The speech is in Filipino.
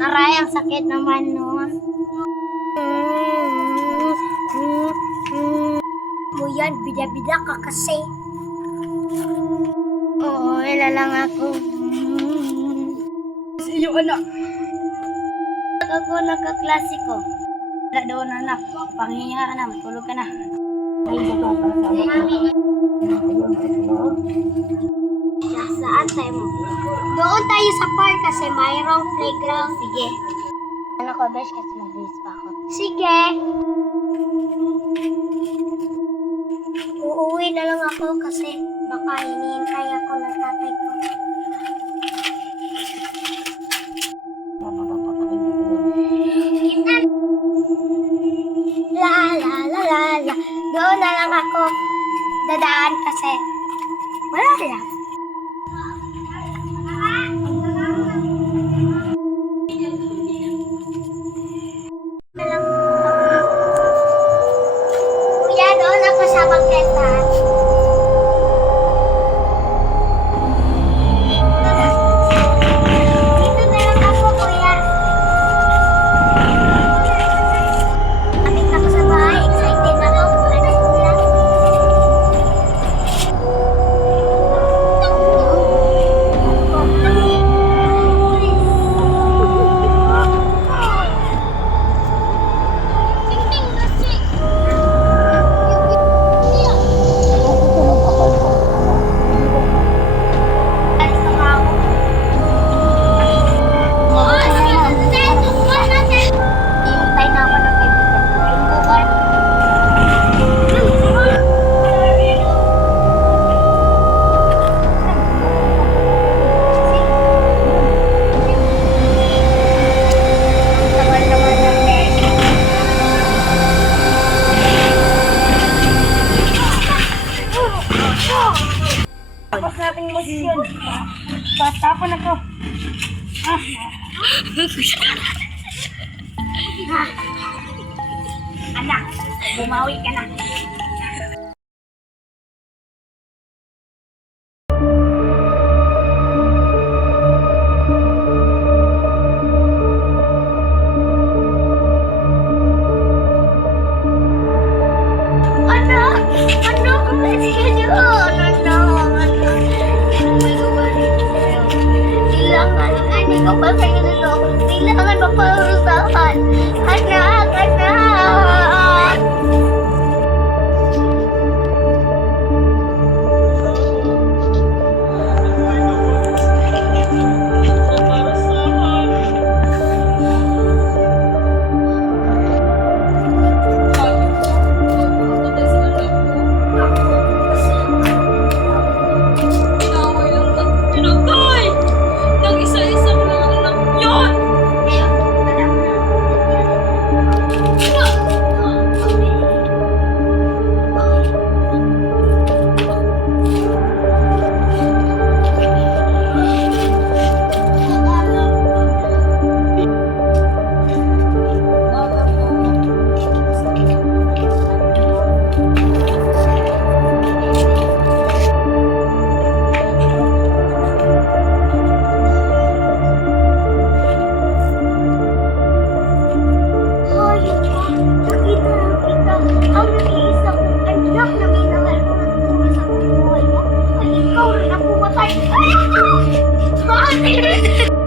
Aray, ang sakit naman, no? Mo yan, bida-bida ka kasi. Oo, lang ako. Sa iyo, anak. Ako nagkaklase ko. Wala daw na, anak. Panghinga ka na, matulog ka na. Saan tayo mo? Doon tayo sa park kasi mayroong playground. Sige. Ano ko, besh, kasi mag-race pa ako. Sige. Uuwi na lang ako kasi baka hinihintay ako ng tatay ko. La la la la la. Doon na lang ako dadaan kasi wala lang. Kuya, doon ako sa bangketa. Dito na lang ako, kuya. Kapit ako sa bahay. Excited ako. Ano kuya? Hintay na ako ng kaibigan. Tagal naman ng lesson. Tapos nating musyon. Tatapon ako. Anak, bumawi ka na. Anak! Anak! Kasi yun! Anak! Kailangan hindi ko pa sa'yo nito. Kailangan maparusahan. Anak! Anak! Pinatay! Nang isa-isang mga anak yun! Hoy, nakita lang kita. Ang nag-iisang anak na minahal mo ng tuwa sa buhay mo. Ay, ikaw rin ang pumatay. Ay, ako! Bakit?